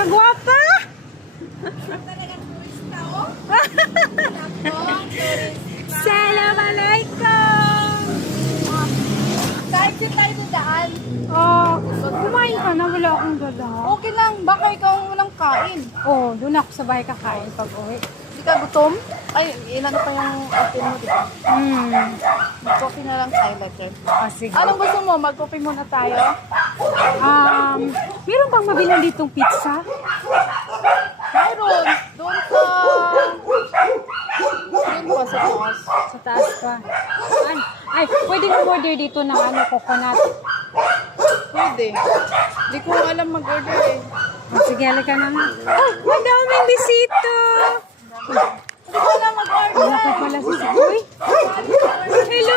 Kagwapa! Assalamualaikum! Kahit din tayo daan. Oh, kumain ka na, wala akong dala. Okay lang, baka ikaw ang walang kain. Oh, doon ako sa bahay kakain pag uwi. Hindi ka gutom? Ay, ilan pa yung open mo, di ba? Mag-coffee na lang tayo later. Ah, sige. Anong gusto mo? Mag-coffee muna tayo? Meron bang mabilang ditong pizza? Mayroon. Doon sa... Doon pa sa taas. Sa taas pa. Ay, pwede mo order dito ng coconut. Pwede. Hindi ko alam mag-order eh. Oh, sige, halika na nga. Oh, madaming bisita! Hindi ko alam mag-order. Wala pa pala si Uy! Hello!